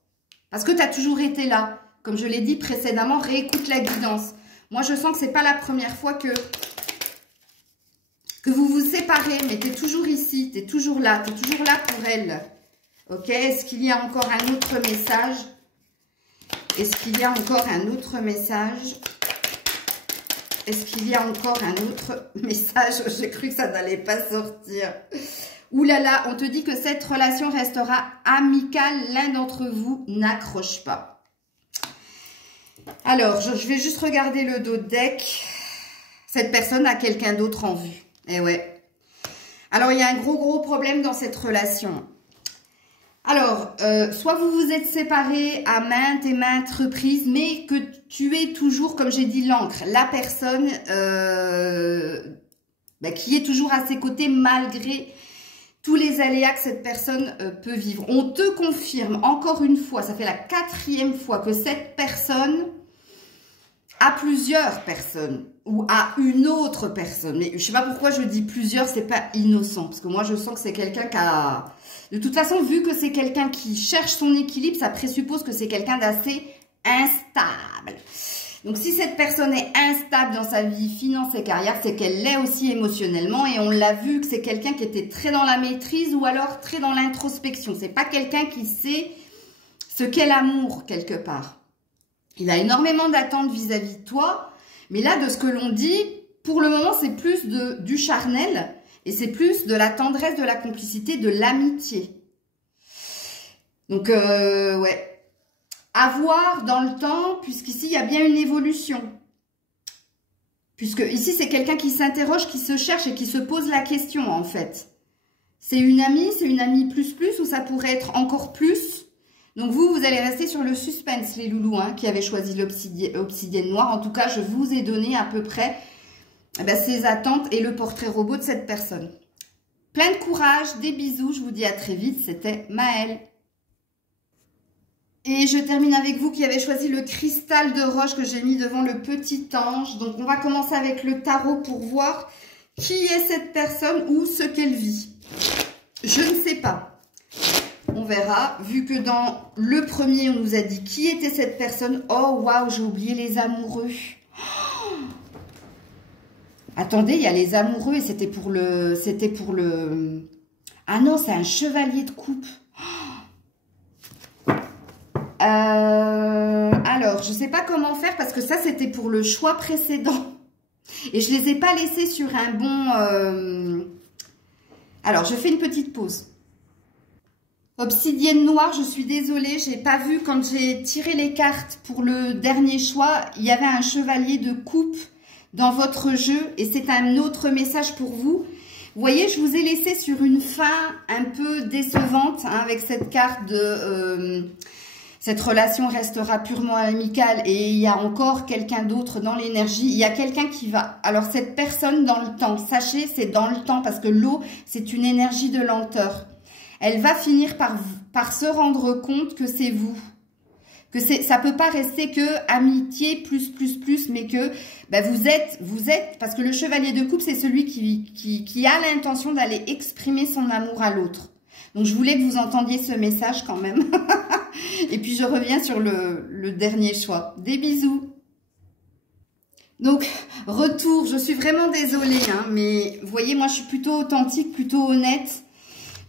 Parce que tu as toujours été là. Comme je l'ai dit précédemment, réécoute la guidance. Moi, je sens que c'est pas la première fois que vous vous séparez, mais tu es toujours ici, tu es toujours là pour elle. Ok, est-ce qu'il y a encore un autre message? Est-ce qu'il y a encore un autre message? Est-ce qu'il y a encore un autre message? J'ai cru que ça n'allait pas sortir. Ouh là là, on te dit que cette relation restera amicale. L'un d'entre vous n'accroche pas. Alors, je vais juste regarder le dos de deck. Cette personne a quelqu'un d'autre en vue. Eh ouais. Alors, il y a un gros problème dans cette relation. Alors, soit vous vous êtes séparés à maintes et maintes reprises, mais que tu es toujours, comme j'ai dit, l'encre, la personne qui est toujours à ses côtés malgré tous les aléas que cette personne peut vivre. On te confirme encore une fois, ça fait la 4e fois que cette personne a plusieurs personnes ou à une autre personne. Mais je sais pas pourquoi je dis plusieurs, c'est pas innocent. Parce que moi, je sens que c'est quelqu'un qui a... De toute façon, vu que c'est quelqu'un qui cherche son équilibre, ça présuppose que c'est quelqu'un d'assez instable. Donc, si cette personne est instable dans sa vie, finance et carrière, c'est qu'elle l'est aussi émotionnellement. Et on l'a vu que c'est quelqu'un qui était très dans la maîtrise ou alors très dans l'introspection. C'est pas quelqu'un qui sait ce qu'est l'amour, quelque part. Il a énormément d'attentes vis-à-vis de toi. Mais là, de ce que l'on dit, pour le moment, c'est plus du charnel. Et c'est plus de la tendresse, de la complicité, de l'amitié. Donc, ouais. À voir dans le temps, puisqu'ici, il y a bien une évolution. Puisque ici, c'est quelqu'un qui s'interroge, qui se cherche et qui se pose la question, en fait. c'est une amie plus, ou ça pourrait être encore plus. Donc vous allez rester sur le suspense, les loulous, hein, qui avaient choisi l'obsidienne noire. En tout cas, je vous ai donné à peu près ses attentes et le portrait robot de cette personne. Plein de courage, des bisous, je vous dis à très vite, c'était Maëlle. Et je termine avec vous qui avez choisi le cristal de roche que j'ai mis devant le petit ange. Donc on va commencer avec le tarot pour voir qui est cette personne ou ce qu'elle vit. Je ne sais pas. On verra, vu que dans le premier, on nous a dit qui était cette personne. Oh, waouh, j'ai oublié les amoureux. Oh, attendez, il y a les amoureux et c'était pour le... Ah non, c'est un chevalier de coupe. Alors, je ne sais pas comment faire parce que ça, c'était pour le choix précédent. Et je ne les ai pas laissés sur un bon... Alors, je fais une petite pause. Obsidienne noire, je suis désolée, j'ai pas vu quand j'ai tiré les cartes pour le dernier choix, il y avait un chevalier de coupe dans votre jeu et c'est un autre message pour vous. Vous voyez, je vous ai laissé sur une fin un peu décevante hein, avec cette carte de cette relation restera purement amicale et il y a encore quelqu'un d'autre dans l'énergie. Il y a quelqu'un qui va... Alors cette personne dans le temps, sachez, c'est dans le temps parce que l'eau, c'est une énergie de lenteur. Elle va finir par se rendre compte que c'est vous. Que ça peut pas rester que amitié plus, mais que vous êtes, parce que le chevalier de coupe, c'est celui qui a l'intention d'aller exprimer son amour à l'autre. Donc, je voulais que vous entendiez ce message quand même. Et puis, je reviens sur le dernier choix. Des bisous. Donc, retour, je suis vraiment désolée, hein, mais vous voyez, moi, je suis plutôt authentique, plutôt honnête.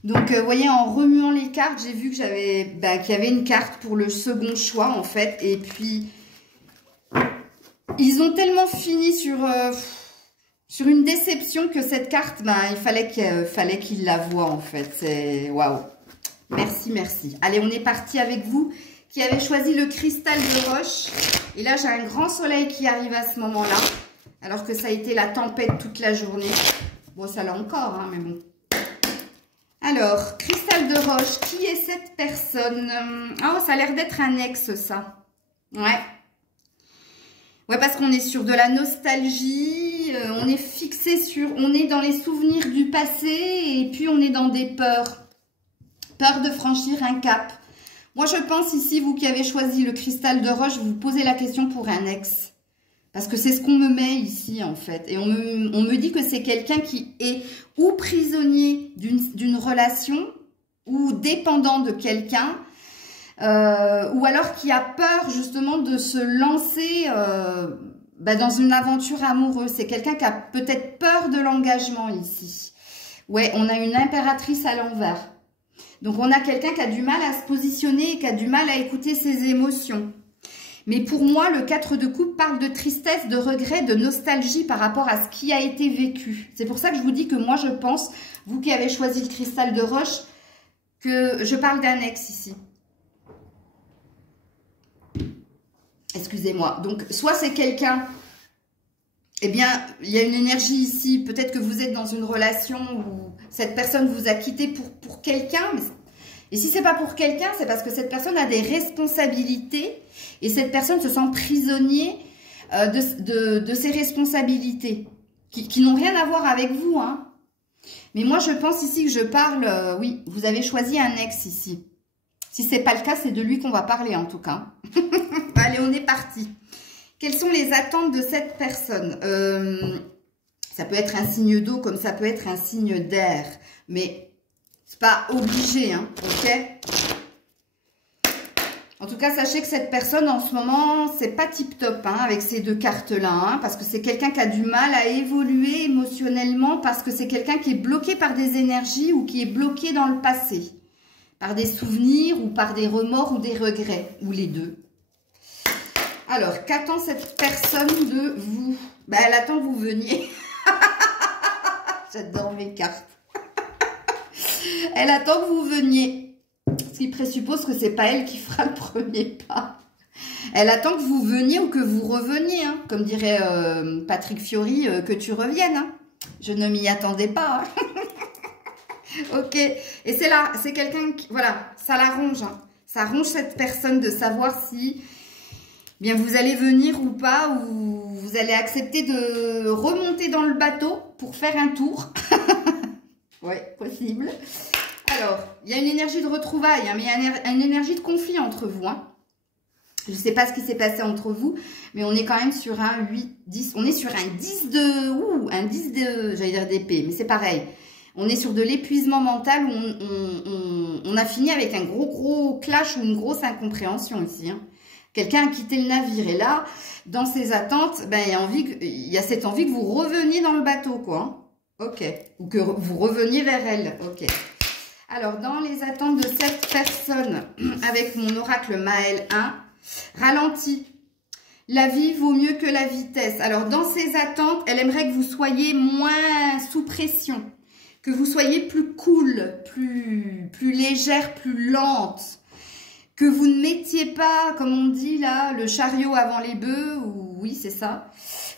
Donc, vous voyez, en remuant les cartes, j'ai vu que qu'il y avait une carte pour le second choix, en fait. Et puis, ils ont tellement fini sur une déception que cette carte, il fallait qu'ils la voient, en fait. C'est waouh. Merci, merci. Allez, on est parti avec vous qui avez choisi le cristal de roche. Et là, j'ai un grand soleil qui arrive à ce moment-là, alors que ça a été la tempête toute la journée. Bon, ça l'a encore, hein, mais bon. Alors, cristal de roche, qui est cette personne? Oh, ça a l'air d'être un ex, ça. Ouais. Ouais, parce qu'on est sur de la nostalgie, on est fixé sur... On est dans les souvenirs du passé et puis on est dans des peurs. Peur de franchir un cap. Moi, je pense ici, vous qui avez choisi le cristal de roche, vous posez la question pour un ex. Parce que c'est ce qu'on me met ici, en fait. Et on me dit que c'est quelqu'un qui est ou prisonnier d'une relation, ou dépendant de quelqu'un, ou alors qui a peur, justement, de se lancer dans une aventure amoureuse. C'est quelqu'un qui a peut-être peur de l'engagement, ici. Ouais, on a une impératrice à l'envers. Donc, on a quelqu'un qui a du mal à se positionner et qui a du mal à écouter ses émotions. Mais pour moi, le 4 de coupe parle de tristesse, de regret, de nostalgie par rapport à ce qui a été vécu. C'est pour ça que je vous dis que moi, je pense, vous qui avez choisi le cristal de roche, que je parle d'un ex ici. Excusez-moi. Donc, soit c'est quelqu'un, eh bien, il y a une énergie ici. Peut-être que vous êtes dans une relation où cette personne vous a quitté pour quelqu'un, et si c'est pas pour quelqu'un, c'est parce que cette personne a des responsabilités et cette personne se sent prisonnier de ses responsabilités qui n'ont rien à voir avec vous. Hein. Mais moi, je pense ici que je parle... oui, vous avez choisi un ex ici. Si c'est pas le cas, c'est de lui qu'on va parler en tout cas. Allez, on est parti. Quelles sont les attentes de cette personne? Ça peut être un signe d'eau comme ça peut être un signe d'air. Mais... c'est pas obligé, hein, ok? En tout cas, sachez que cette personne, en ce moment, c'est pas tip-top, hein, avec ces deux cartes-là, hein, parce que c'est quelqu'un qui a du mal à évoluer émotionnellement, parce que c'est quelqu'un qui est bloqué par des énergies ou qui est bloqué dans le passé, par des souvenirs ou par des remords ou des regrets, ou les deux. Alors, qu'attend cette personne de vous? Elle attend que vous veniez. J'adore mes cartes. Elle attend que vous veniez. Ce qui présuppose que c'est pas elle qui fera le premier pas. Elle attend que vous veniez ou que vous reveniez. Hein. Comme dirait Patrick Fiori, que tu reviennes. Hein. Je ne m'y attendais pas. Hein. Ok. Et c'est là, c'est quelqu'un qui, voilà, ça la ronge. Hein. Ça ronge cette personne de savoir si bien vous allez venir ou pas, ou vous allez accepter de remonter dans le bateau pour faire un tour. Ouais, possible. Alors, il y a une énergie de retrouvailles, hein, mais il y a une énergie de conflit entre vous. Hein. Je ne sais pas ce qui s'est passé entre vous, mais on est quand même sur un 8, 10. On est sur un 10 de... Ouh, un 10 de... J'allais dire d'épée, mais c'est pareil. On est sur de l'épuisement mental où on a fini avec un gros clash ou une grosse incompréhension ici. Hein. Quelqu'un a quitté le navire. Et là, dans ses attentes, ben, il y a cette envie que vous reveniez dans le bateau, quoi. Hein. Ok. Ou que vous reveniez vers elle. Ok. Alors, dans les attentes de cette personne, avec mon oracle Maël 1, ralenti. La vie vaut mieux que la vitesse. Alors, dans ses attentes, elle aimerait que vous soyez moins sous pression. Que vous soyez plus cool, plus légère, plus lente. Que vous ne mettiez pas, comme on dit là, le chariot avant les bœufs. Ou, oui, c'est ça.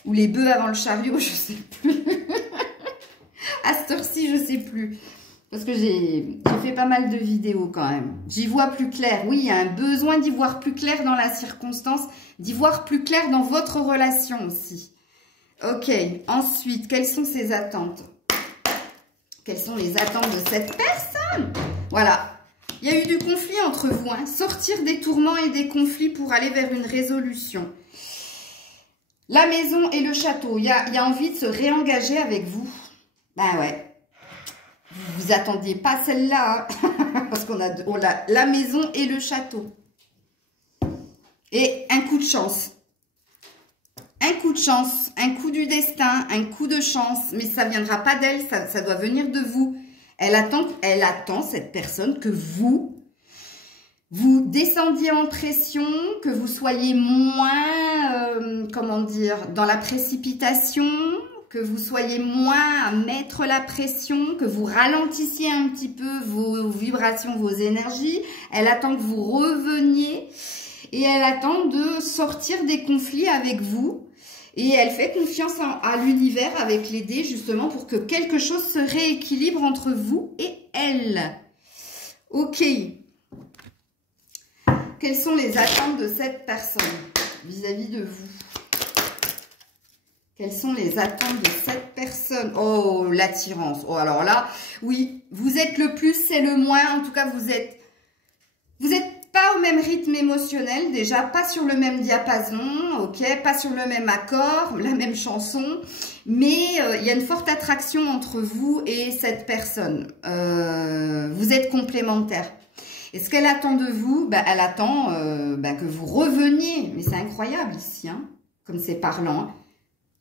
Ou les bœufs avant le chariot, je sais plus. À cette heure-ci, je sais plus. Parce que j'ai fait pas mal de vidéos quand même. J'y vois plus clair. Oui, il y a un besoin d'y voir plus clair dans la circonstance, d'y voir plus clair dans votre relation aussi. Ok, ensuite, quelles sont ses attentes? Quelles sont les attentes de cette personne? Voilà, il y a eu du conflit entre vous. Hein. Sortir des tourments et des conflits pour aller vers une résolution. La maison et le château, il y a envie de se réengager avec vous. Ben ouais. Vous vous attendiez pas celle-là, hein. Parce qu'on a la maison et le château. Et un coup de chance. Un coup de chance, un coup du destin, un coup de chance. Mais ça ne viendra pas d'elle, ça doit venir de vous. Elle attend, cette personne, que vous descendiez en pression, que vous soyez moins, comment dire, dans la précipitation, que vous soyez moins à mettre la pression, que vous ralentissiez un petit peu vos vibrations, vos énergies. Elle attend que vous reveniez et elle attend de sortir des conflits avec vous. Et elle fait confiance à l'univers avec les dés justement pour que quelque chose se rééquilibre entre vous et elle. Ok. Quelles sont les attentes de cette personne vis-à-vis de vous? Quelles sont les attentes de cette personne? Oh, l'attirance. Oh, alors là, oui, vous êtes le plus, c'est le moins. En tout cas, vous êtes pas au même rythme émotionnel, déjà, pas sur le même diapason, ok, pas sur le même accord, la même chanson, mais il y a une forte attraction entre vous et cette personne. Vous êtes complémentaires. Et ce qu'elle attend de vous, bah, elle attend que vous reveniez. Mais c'est incroyable ici, hein, comme c'est parlant. Hein.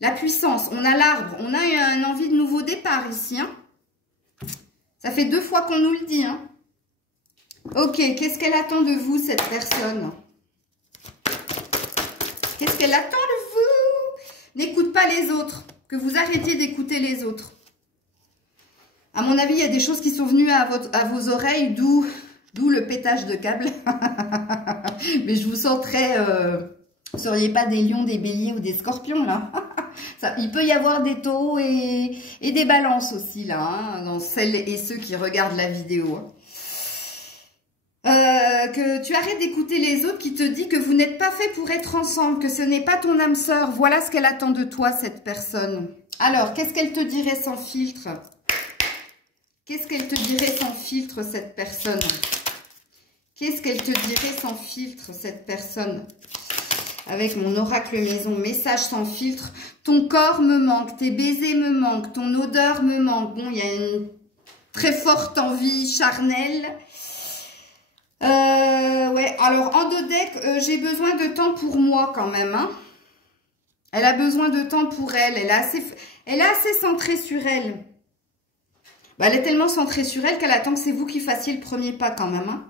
La puissance, on a l'arbre, on a une envie de nouveau départ ici. Hein. Ça fait 2 fois qu'on nous le dit. Hein. Ok, qu'est-ce qu'elle attend de vous, cette personne? Qu'est-ce qu'elle attend de vous? N'écoute pas les autres. Que vous arrêtiez d'écouter les autres. À mon avis, il y a des choses qui sont venues à vos oreilles, d'où le pétage de câble. Mais je vous sens très... vous ne seriez pas des lions, des béliers ou des scorpions, là. Ça, il peut y avoir des taureaux et des balances aussi, là, hein, dans celles et ceux qui regardent la vidéo. Que tu arrêtes d'écouter les autres qui te disent que vous n'êtes pas fait pour être ensemble, que ce n'est pas ton âme sœur. Voilà ce qu'elle attend de toi, cette personne. Alors, qu'est-ce qu'elle te dirait sans filtre? Qu'est-ce qu'elle te dirait sans filtre, cette personne? Qu'est-ce qu'elle te dirait sans filtre, cette personne? Avec mon oracle maison, message sans filtre. Ton corps me manque, tes baisers me manquent, ton odeur me manque. Bon, il y a une très forte envie charnelle. Ouais, alors en deux decks, j'ai besoin de temps pour moi quand même. Hein. Elle a besoin de temps pour elle. Elle est assez centrée sur elle. Bah, elle est tellement centrée sur elle qu'elle attend que c'est vous qui fassiez le premier pas quand même. Hein.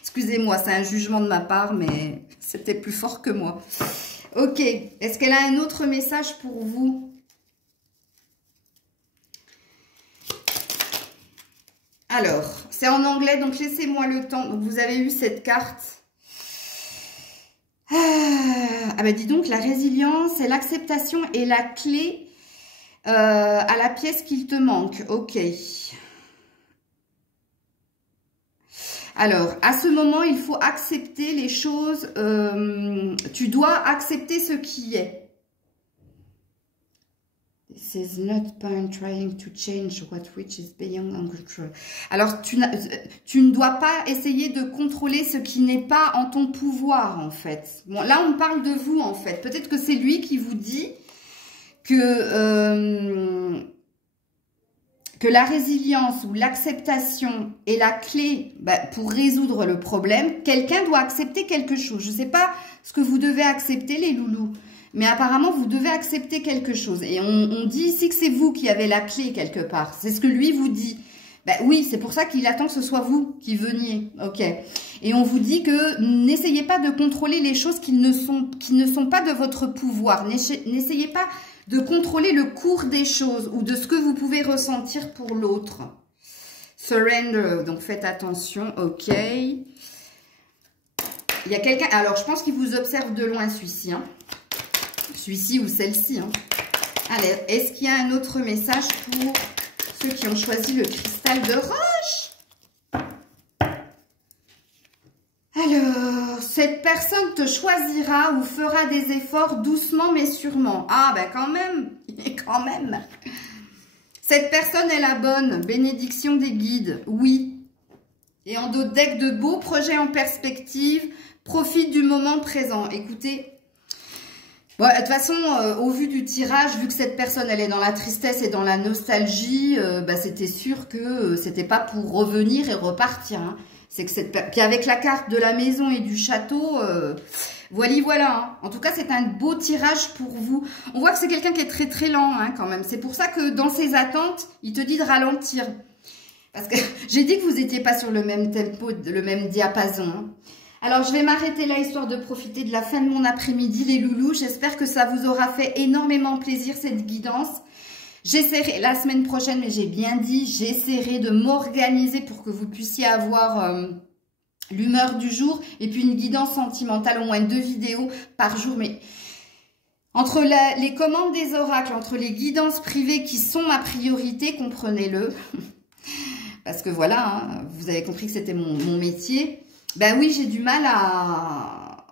Excusez-moi, c'est un jugement de ma part, mais c'était plus fort que moi. Ok, est-ce qu'elle a un autre message pour vous? Alors, c'est en anglais, donc laissez-moi le temps. Donc, vous avez eu cette carte. Ah ben dis donc, la résilience et l'acceptation est la clé à la pièce qu'il te manque. Ok. Alors, à ce moment, il faut accepter les choses. Tu dois accepter ce qui est. This is not point trying to change what which is beyond our control. Alors, tu ne dois pas essayer de contrôler ce qui n'est pas en ton pouvoir, en fait. Bon, là, on parle de vous, en fait. Peut-être que c'est lui qui vous dit que la résilience ou l'acceptation est la clé pour résoudre le problème. Quelqu'un doit accepter quelque chose. Je ne sais pas ce que vous devez accepter, les loulous. Mais apparemment, vous devez accepter quelque chose. Et on dit ici que c'est vous qui avez la clé quelque part. C'est ce que lui vous dit. Ben oui, c'est pour ça qu'il attend que ce soit vous qui veniez. Ok. Et on vous dit que n'essayez pas de contrôler les choses qui ne sont pas de votre pouvoir. N'essayez pas de contrôler le cours des choses ou de ce que vous pouvez ressentir pour l'autre. Surrender. Donc faites attention. Ok. Il y a quelqu'un... Alors, je pense qu'il vous observe de loin, celui-ci. Hein. Celui-ci ou celle-ci. Hein. Allez, est-ce qu'il y a un autre message pour ceux qui ont choisi le cristal de roche? Alors, cette personne te choisira ou fera des efforts doucement mais sûrement. Ah, ben quand même, quand même. Cette personne est la bonne. Bénédiction des guides, oui. Et en dos deck, de beaux projets en perspective. Profite du moment présent. Écoutez... Bon, de toute façon, au vu du tirage, vu que cette personne, elle est dans la tristesse et dans la nostalgie, c'était sûr que c'était pas pour revenir et repartir. Hein. C'est que puis avec la carte de la maison et du château, voilà. Hein. En tout cas, c'est un beau tirage pour vous. On voit que c'est quelqu'un qui est très très lent hein, quand même. C'est pour ça que dans ses attentes, il te dit de ralentir. Parce que j'ai dit que vous n'étiez pas sur le même tempo, le même diapason. Hein. Alors, je vais m'arrêter là, histoire de profiter de la fin de mon après-midi, les loulous. J'espère que ça vous aura fait énormément plaisir, cette guidance. J'essaierai, la semaine prochaine, mais j'ai bien dit, j'essaierai de m'organiser pour que vous puissiez avoir l'humeur du jour. Et puis, une guidance sentimentale, au moins 2 vidéos par jour. Mais entre les commandes des oracles, entre les guidances privées qui sont ma priorité, comprenez-le. Parce que voilà, hein, vous avez compris que c'était mon métier. Ben oui, j'ai du mal à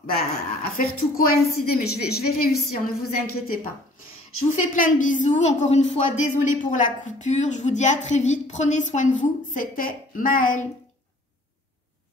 faire tout coïncider, mais je vais réussir, ne vous inquiétez pas. Je vous fais plein de bisous. Encore une fois, désolée pour la coupure. Je vous dis à très vite. Prenez soin de vous. C'était Maëlle.